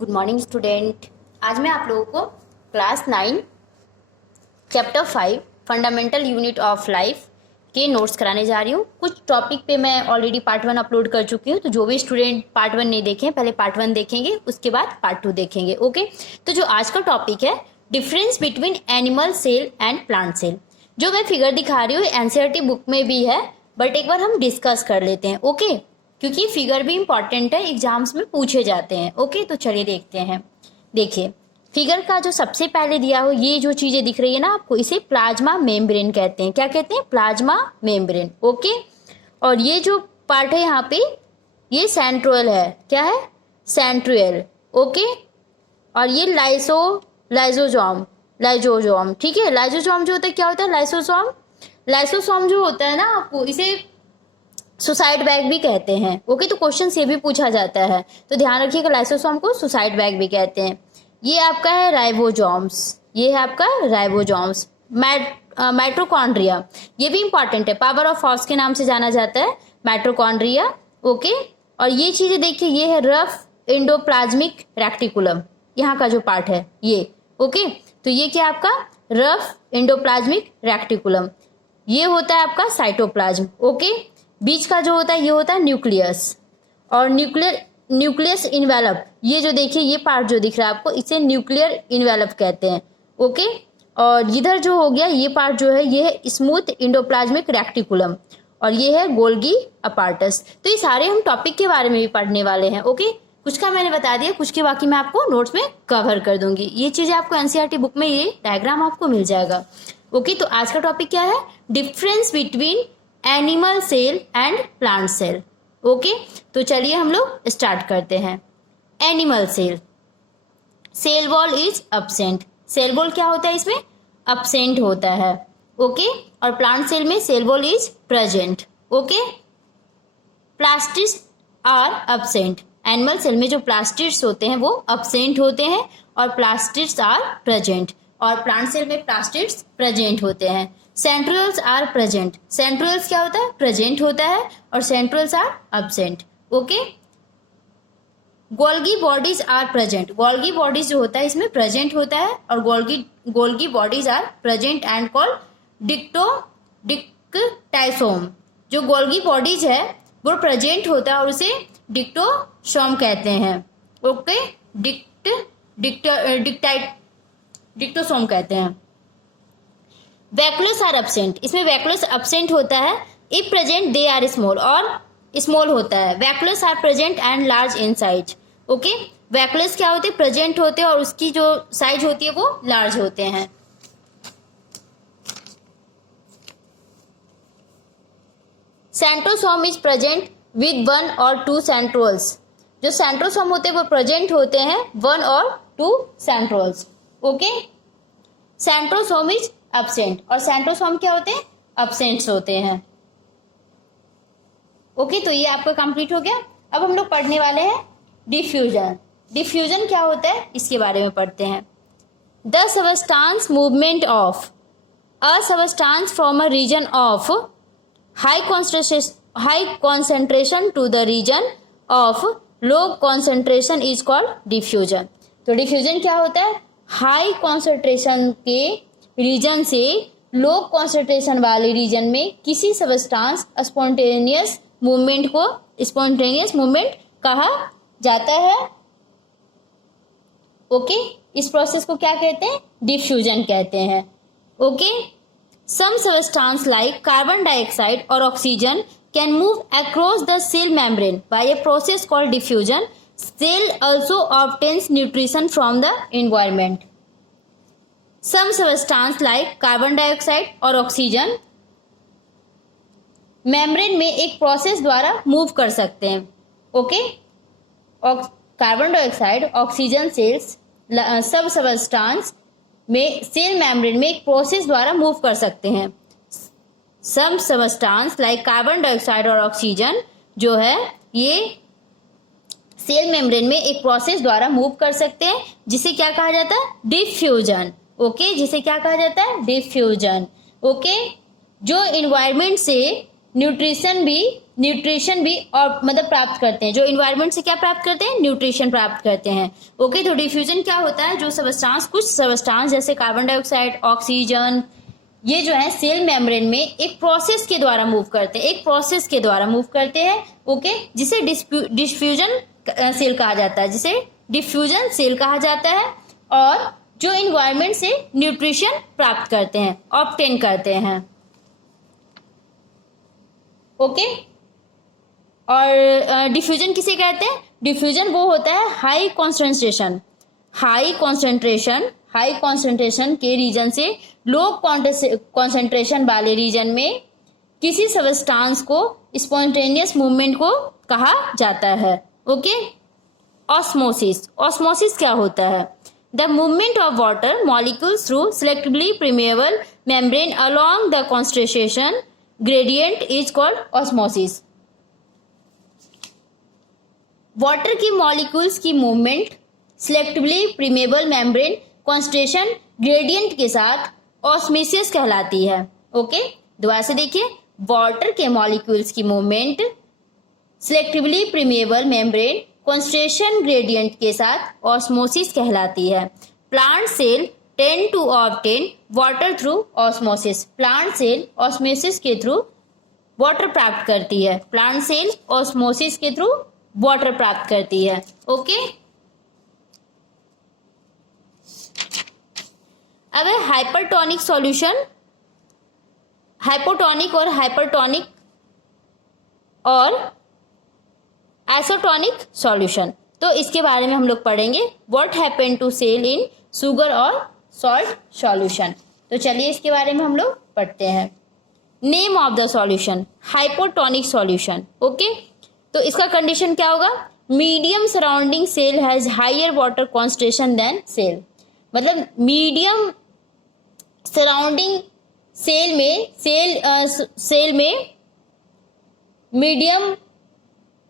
Good morning student. आज मैं आप लोगों को class 9 chapter 5 fundamental unit of life के नोट्स कराने जा रही हूँ। कुछ टॉपिक पे मैं ऑलरेडी पार्ट 1 अपलोड कर चुकी हूँ, तो जो भी स्टूडेंट पार्ट 1 नहीं देखें पहले पार्ट 1 देखेंगे, उसके बाद पार्ट 2 देखेंगे। ओके, तो जो आज का टॉपिक है difference between animal cell and plant cell. जो मैं फिगर दिखा रही हूँ एनसीईआरटी बुक में भी है, बट एक बार हम डिस्कस कर लेते हैं। ओके, क्योंकि फिगर भी इंपॉर्टेंट है, एग्जाम्स में पूछे जाते हैं। ओके, तो चलिए देखते हैं। देखिए फिगर का जो सबसे पहले दिया हो, ये जो चीजें दिख रही है ना आपको, इसे प्लाज्मा मेम्ब्रेन कहते हैं। क्या कहते हैं? Plasma membrane. ओके, और ये जो पार्ट है यहाँ पे, ये सेंट्रोल है। क्या है? सेंट्रियल। ओके, और ये लाइसोसोम। ठीक है, लाइसोसोम जो होता है, क्या होता है लाइसोसोम जो होता है ना, आपको इसे सुसाइड बैग भी कहते हैं। ओके, तो क्वेश्चन ये भी पूछा जाता है, तो ध्यान रखिएगा, लाइसोसोम को सुसाइड बैग भी कहते हैं। ये आपका है राइबोसोम्स, ये है आपका राइबोसोम्स। माइटोकॉन्ड्रिया, ये भी इंपॉर्टेंट है, पावर ऑफ हॉर्स के नाम से जाना जाता है माइटोकॉन्ड्रिया। ओके, और ये चीजें देखिए, ये है रफ एंडोप्लाज्मिक रेक्टिकुलम, यहाँ का जो पार्ट है ये। ओके, तो ये क्या आपका रफ एंडोप्लाज्मिक रेक्टिकुलम, ये होता है आपका साइटोप्लाज्म। ओके, बीच का जो होता है ये होता है न्यूक्लियस, और न्यूक्लियस इन्वेलप, ये जो देखिए ये पार्ट जो दिख रहा है आपको, इसे न्यूक्लियर इन्वेलप कहते हैं। ओके, और इधर जो हो गया ये पार्ट जो है, ये है स्मूथ एंडोप्लाज्मिक रेक्टिकुलम, और ये है गोल्गी अपार्टस। तो ये सारे हम टॉपिक के बारे में भी पढ़ने वाले हैं। ओके, कुछ का मैंने बता दिया, कुछ के बाकी मैं आपको नोट्स में कवर कर दूंगी। ये चीजें आपको एनसीईआरटी बुक में ये डायग्राम आपको मिल जाएगा। ओके, तो आज का टॉपिक क्या है? Difference between animal cell and plant cell. Okay, तो चलिए हम लोग स्टार्ट करते हैं। Animal cell, cell wall is absent. Cell wall क्या होता है? इसमें अब्सेंट होता है। ओके, और प्लांट सेल में cell wall is present. Okay, plastids are absent. Animal cell में जो प्लास्टिड्स होते हैं वो अब्सेंट होते हैं, और प्लास्टिड्स आर प्रेजेंट, और प्लांट सेल में प्लास्टिड्स प्रेजेंट होते हैं। Centrioles are present. सेंट्रियोल्स क्या होता है? प्रेजेंट होता है, और centrioles are absent. Okay, Golgi bodies are present. Golgi bodies जो होता है इसमें प्रेजेंट होता है, और Golgi bodies are present and called dictyosome. जो गोल्गी बॉडीज है वो प्रेजेंट होता है, और उसे डिक्टोसोम कहते हैं। ओके, डिक्टोसोम कहते हैं। Vacuoles are absent. इसमें वैक्यूलस अब्सेंट होता है। If present they are small, और स्मॉल होता है। Vacuoles are present and large in size. Okay, vacuoles क्या होते हैं? प्रेजेंट होते हैं, और उसकी जो साइज होती है वो लार्ज होते हैं। सेंट्रोसोम इज प्रेजेंट विद 1 और 2 सेंट्रोल्स। जो सेंट्रोसोम होते हैं वो प्रेजेंट होते हैं 1 और 2 सेंट्रोल्स। ओके, सेंट्रोसोम इज अब्सेंट, और सेंट्रोसोम क्या होते हैं? अब्सेंट्स होते हैं। ओके, तो ये आपका कंप्लीट हो गया। अब हम लोग पढ़ने वाले हैं डिफ्यूजन। डिफ्यूजन क्या होता है इसके बारे में पढ़ते हैं। The substance movement of a substance from a region of high concentration to the region of low concentration is called diffusion. तो डिफ्यूजन क्या होता है? हाई कॉन्सेंट्रेशन के रीजन से लो कॉन्सेंट्रेशन वाले रीजन में किसी सबस्टांस स्पॉन्टेनियस मूवमेंट कहा जाता है। ओके, इस प्रोसेस को क्या कहते हैं? डिफ्यूजन कहते हैं। Okay, some substance like carbon dioxide और oxygen can move across the cell membrane by a process called diffusion. Cell also obtains nutrition from the environment. Some substance like carbon dioxide और oxygen membrane में एक process द्वारा move कर सकते हैं। Okay, carbon dioxide, oxygen cells, सब substance में cell membrane में एक प्रोसेस द्वारा मूव कर सकते हैं। Some substance like carbon dioxide और ऑक्सीजन जो है ये सेल मेम्ब्रेन में एक प्रोसेस द्वारा मूव कर सकते हैं, जिसे क्या कहा जाता है? डिफ्यूजन। ओके, जिसे क्या कहा जाता है? डिफ्यूजन। ओके, जो एनवायरनमेंट से न्यूट्रिशन भी न्यूट्रिशन भी और मतलब प्राप्त करते हैं। जो इन्वायरमेंट से क्या प्राप्त करते हैं, न्यूट्रिशन प्राप्त करते हैं। ओके, तो डिफ्यूजन क्या होता है, जो सबस्टांस, कुछ सबस्टांस जैसे कार्बन डाइऑक्साइड, ऑक्सीजन, ये जो है सेल मेम्ब्रेन में एक प्रोसेस के द्वारा मूव करते हैं, एक प्रोसेस के द्वारा मूव करते हैं। ओके, जिसे डिफ्यूजन सेल कहा जाता है, जिसे डिफ्यूजन सेल कहा जाता है, और जो इन्वायरमेंट से न्यूट्रिशन प्राप्त करते हैं, ऑब्टेन करते हैं। ओके, और डिफ्यूजन किसे कहते हैं, डिफ्यूजन वो होता है हाई कॉन्सेंट्रेशन के रीजन से लो कॉन्सेंट्रेशन वाले रीजन में किसी सबस्टांस को स्पॉन्टेनियस मूवमेंट को कहा जाता है। ओके, ऑस्मोसिस क्या होता है, the movement of water molecules through selectively permeable membrane along the concentration gradient is called osmosis। Water की मॉलिक्यूल्स की movement selectively permeable membrane concentration gradient के साथ ऑस्मोसिस कहलाती है। ओके, दोबारा से देखिए, वाटर के मॉलिक्यूल्स की movement selectively permeable membrane concentration gradient के साथ ऑस्मोसिस कहलाती है। Plant cell tend to obtain water through osmosis. Plant cell osmosis के थ्रू वाटर प्राप्त करती है, प्लांट सेल ऑस्मोसिस के थ्रू वाटर प्राप्त करती है। ओके, अगर हाइपरटोनिक सॉल्यूशन, हाइपोटोनिक और हाइपरटोनिक और आइसोटोनिक सॉल्यूशन, तो इसके बारे में हम लोग पढ़ेंगे। What happen to cell in sugar और सॉल्ट सॉल्यूशन। तो चलिए इसके बारे में हम लोग पढ़ते हैं। Name of the solution, hypotonic solution. Okay, तो इसका कंडीशन क्या होगा, medium surrounding cell has higher water concentration than cell. मतलब मीडियम सराउंडिंग सेल में मीडियम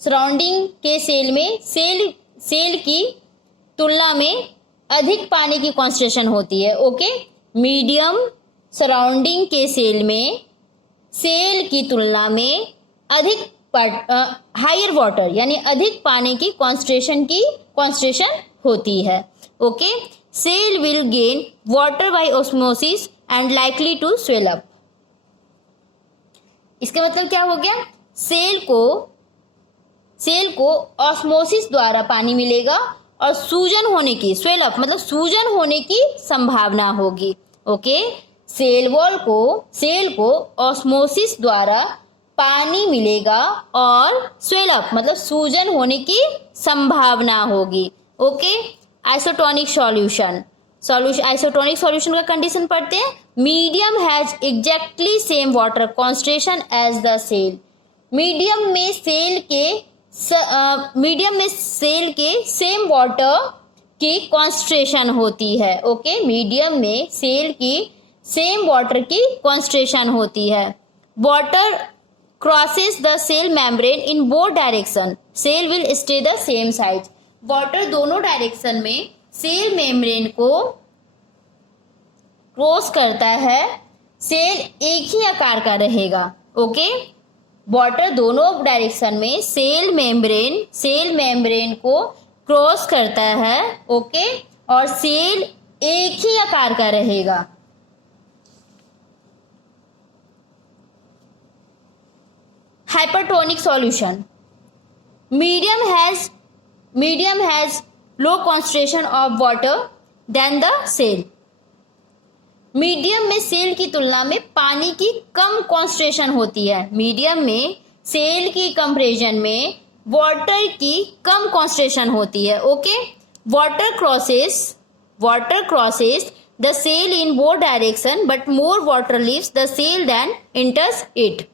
सराउंडिंग के सेल में सेल की तुलना में अधिक पानी की कॉन्सेंट्रेशन होती है। ओके, मीडियम सराउंडिंग के सेल में सेल की तुलना में अधिक हायर वाटर यानी अधिक पानी की कॉन्सेंट्रेशन होती है। Okay, cell will gain water by osmosis and likely to swell up. इसका मतलब क्या हो गया, सेल को ऑस्मोसिस द्वारा पानी मिलेगा और सूजन होने की, स्वेल अप मतलब सूजन होने की संभावना होगी। ओके, सेल को ऑस्मोसिस द्वारा पानी मिलेगा और स्वेल अप मतलब सूजन होने की संभावना होगी। ओके, आइसोटोनिक सॉल्यूशन का कंडीशन पढ़ते हैं। Medium has exactly same water concentration as the cell. Medium में सेल के सेम वाटर की कॉन्सेंट्रेशन होती है। ओके, मीडियम में सेल की सेम वाटर की कॉन्सेंट्रेशन होती है। Water crosses the cell membrane in both direction, cell will stay the same size. Water दोनों डायरेक्शन में सेल मेम्ब्रेन को क्रॉस करता है, सेल एक ही आकार का रहेगा। ओके, वाटर दोनों डायरेक्शन में सेल मेम्ब्रेन को क्रॉस करता है। ओके, और सेल एक ही आकार का रहेगा। Hypertonic solution, medium has low concentration of water than the cell. Medium में सेल की तुलना में पानी की कम कॉन्सेंट्रेशन होती है। मीडियम में सेल की कंपैरिजन में वाटर की कम कॉन्सेंट्रेशन होती है। Okay, water crosses the cell in both direction but more water leaves the cell than enters it.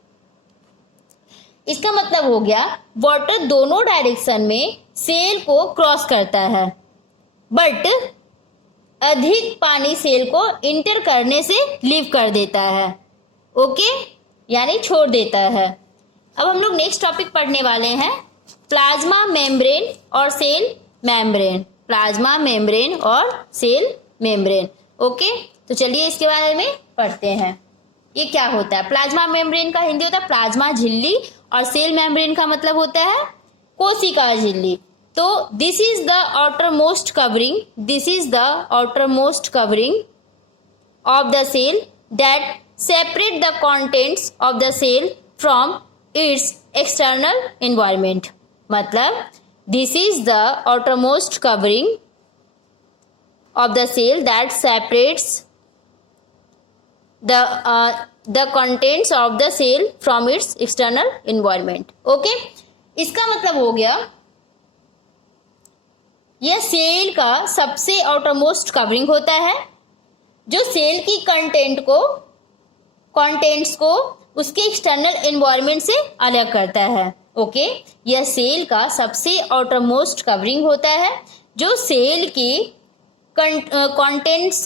इसका मतलब हो गया, वाटर दोनों डायरेक्शन में सेल को क्रॉस करता है, बट अधिक पानी सेल को इंटर करने से लीव कर देता है। ओके, यानी छोड़ देता है। अब हम लोग नेक्स्ट टॉपिक पढ़ने वाले हैं, प्लाज्मा मेम्ब्रेन और सेल मेम्ब्रेन। प्लाज्मा मेम्ब्रेन और सेल मेम्ब्रेन। ओके, तो चलिए इसके बारे में पढ़ते हैं। ये क्या होता है, प्लाज्मा मेम्ब्रेन का हिंदी होता है प्लाज्मा झिल्ली और सेल मेम्ब्रेन का मतलब होता है कोशिका झिल्ली। तो this is the outermost covering, this is the outermost covering of the cell that separate the contents of the cell from its external environment। मतलब this is the outermost covering of the cell that separates the contents of the cell from its external environment। Okay, इसका मतलब हो गया यह cell का सबसे outermost covering होता है जो सेल की कंटेंट्स को उसके एक्सटर्नल एनवायरनमेंट से अलग करता है। ओके, यह सेल का सबसे आउटरमोस्ट कवरिंग होता है जो सेल की कंटेंट्स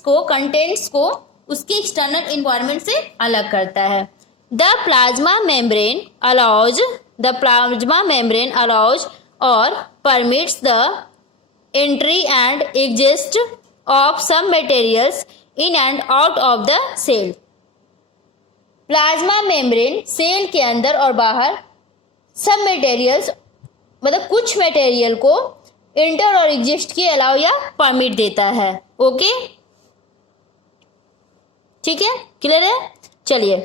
को उसके एक्सटर्नल एनवायरनमेंट से अलग करता है। द प्लाज्मा मेम्ब्रेन अलाउज और permits the entry and exist of some materials in and out of the cell. Plasma membrane cell के अंदर और बाहर सब मटेरियल्स मतलब कुछ मटेरियल को इंटर और एग्जिस्ट की अलाउ या परमिट देता है। ओके, ठीक है, क्लियर है। चलिए,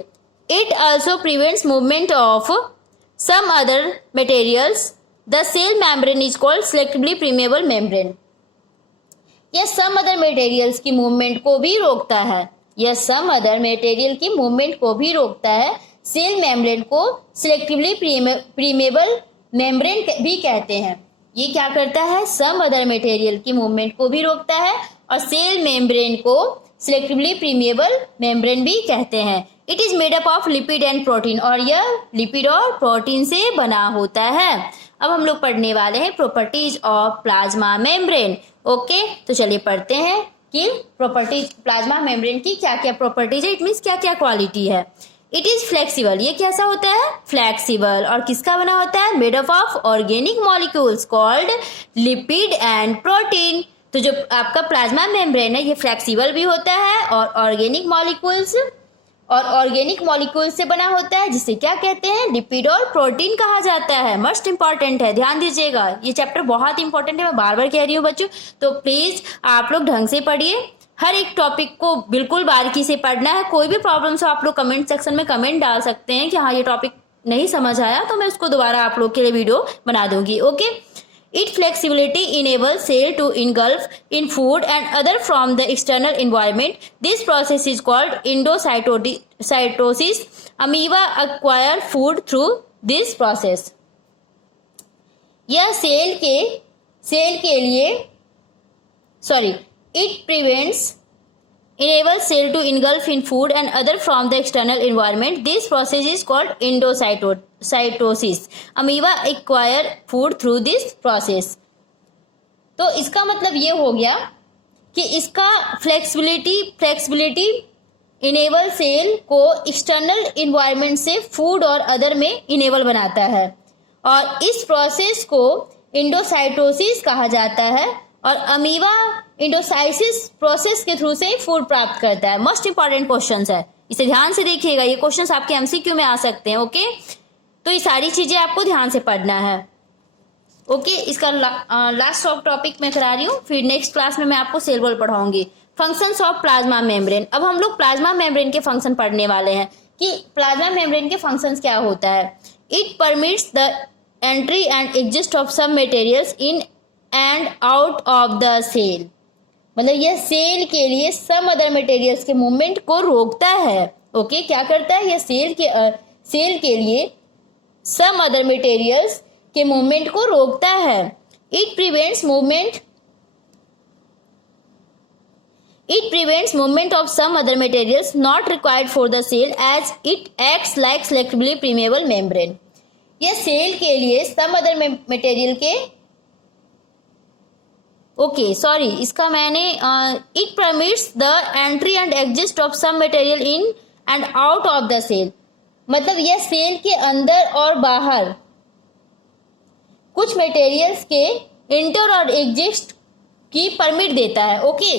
it also prevents movement of some other materials. The cell membrane is called selectively permeable membrane. यह सम अदर मटेरियल्स की मूवमेंट को भी रोकता है, यह सम अदर मटेरियल की मूवमेंट को भी रोकता है। सेल मेम्ब्रेन को सिलेक्टिवली परमेबल मेम्ब्रेन भी कहते हैं। ये क्या करता है, सम अदर मटेरियल की मूवमेंट को भी रोकता है और सेल मेम्ब्रेन को सिलेक्टिवली परमेबल मेम्ब्रेन भी कहते हैं। It is made up of lipid and protein, और यह लिपिड और प्रोटीन से बना होता है। अब हम लोग पढ़ने वाले हैं properties of plasma membrane. Okay, तो चलिए पढ़ते हैं कि प्रॉपर्टीज प्लाज्मा मेम्ब्रेन की क्या क्या प्रॉपर्टीज है, इट मीन्स क्या क्या क्वालिटी है। इट इज फ्लेक्सिबल, ये कैसा होता है, फ्लेक्सिबल, और किसका बना होता है, made up of organic molecules called lipid and protein. तो जो आपका प्लाज्मा मेम्ब्रेन है ये फ्लेक्सिबल भी होता है और ऑर्गेनिक मॉलिक्यूल्स से बना होता है, जिसे क्या कहते हैं, लिपिड और प्रोटीन कहा जाता है। मस्ट इंपॉर्टेंट है, ध्यान दीजिएगा, ये चैप्टर बहुत इंपॉर्टेंट है, मैं बार बार कह रही हूँ बच्चों। तो प्लीज आप लोग ढंग से पढ़िए, हर एक टॉपिक को बिल्कुल बारीकी से पढ़ना है। कोई भी प्रॉब्लम्स हो आप लोग कमेंट सेक्शन में कमेंट डाल सकते हैं कि हाँ ये टॉपिक नहीं समझ आया, तो मैं उसको दोबारा आप लोग के लिए वीडियो बना दूंगी। Okay, its flexibility enables cell to engulf in food and other from the external environment. This process is called endocytosis. Amoeba acquire food through this process. यह enables cell to engulf in food and other from the external environment. This process is called endocytosis. Amoeba acquire food through this process. तो इसका मतलब ये हो गया कि इसका flexibility enable cell को एक्सटर्नल इन्वायरमेंट से फूड और अदर में इनेबल बनाता है, और इस प्रोसेस को एंडोसाइटोसिस कहा जाता है, और अमीबा एंडोसाइसिस प्रोसेस के थ्रू से फूड प्राप्त करता है। मोस्ट इंपॉर्टेंट क्वेश्चंस है, इसे ध्यान से देखिएगा, ये क्वेश्चंस आपके एमसीक्यू में आ सकते हैं। ओके, तो ये सारी चीजें आपको ध्यान से पढ़ना है। ओके, इसका लास्ट टॉपिक मैं करा रही हूँ, फिर नेक्स्ट क्लास में मैं आपको सेल वॉल पढ़ाऊंगी। Functions of plasma membrane. अब हम लोग प्लाज्मा मेम्ब्रेन के फंक्शन पढ़ने वाले हैं कि प्लाज्मा मेम्ब्रेन के फंक्शंस क्या होता है। It permits the entry and exist of some materials in and out of the cell. मतलब यह सेल के लिए सम अदर मटेरियल्स के मूवमेंट को रोकता है। ओके, क्या करता है, यह सेल के लिए सम अदर मटेरियल्स के मूवमेंट को रोकता है। It prevents movement of some other materials not required for the cell as it acts like selectively permeable membrane. यह सेल के लिए सम अदर मटेरियल के इसका मैंने it permits the entry and exist of some material in and out of the cell. मतलब यह cell के अंदर और बाहर कुछ मटेरियल्स के इंटर और एग्जिस्ट की परमिट देता है। Okay,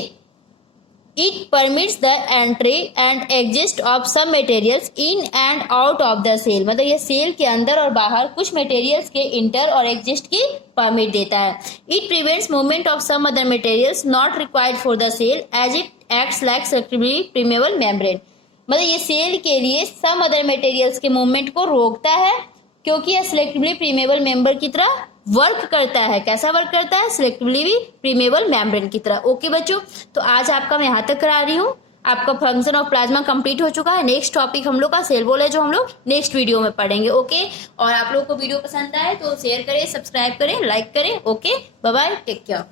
it permits the entry and exist of some materials in and out of the cell, मतलब ये सेल के अंदर और बाहर कुछ मटेरियल्स के इंटर और एग्जिस्ट की परमिट देता है। It prevents movement of some other materials not required for the cell as it acts like selectively permeable membrane, मतलब ये सेल के लिए सम अदर मटेरियल्स के मूवमेंट को रोकता है क्योंकि यह सिलेक्टिवली परमेबल मेंबर की तरह वर्क करता है। कैसा वर्क करता है? सिलेक्टिवली परमेबल मेम्ब्रेन की तरह। ओके बच्चों, तो आज आपका मैं यहाँ तक करा रही हूँ। आपका फंक्शन ऑफ प्लाज्मा कंप्लीट हो चुका है। नेक्स्ट टॉपिक हम लोग का सेल वॉल है जो हम लोग नेक्स्ट वीडियो में पढ़ेंगे। ओके, और आप लोग को वीडियो पसंद आए तो शेयर करें, सब्सक्राइब करें, लाइक करें। Okay, bye bye, take care.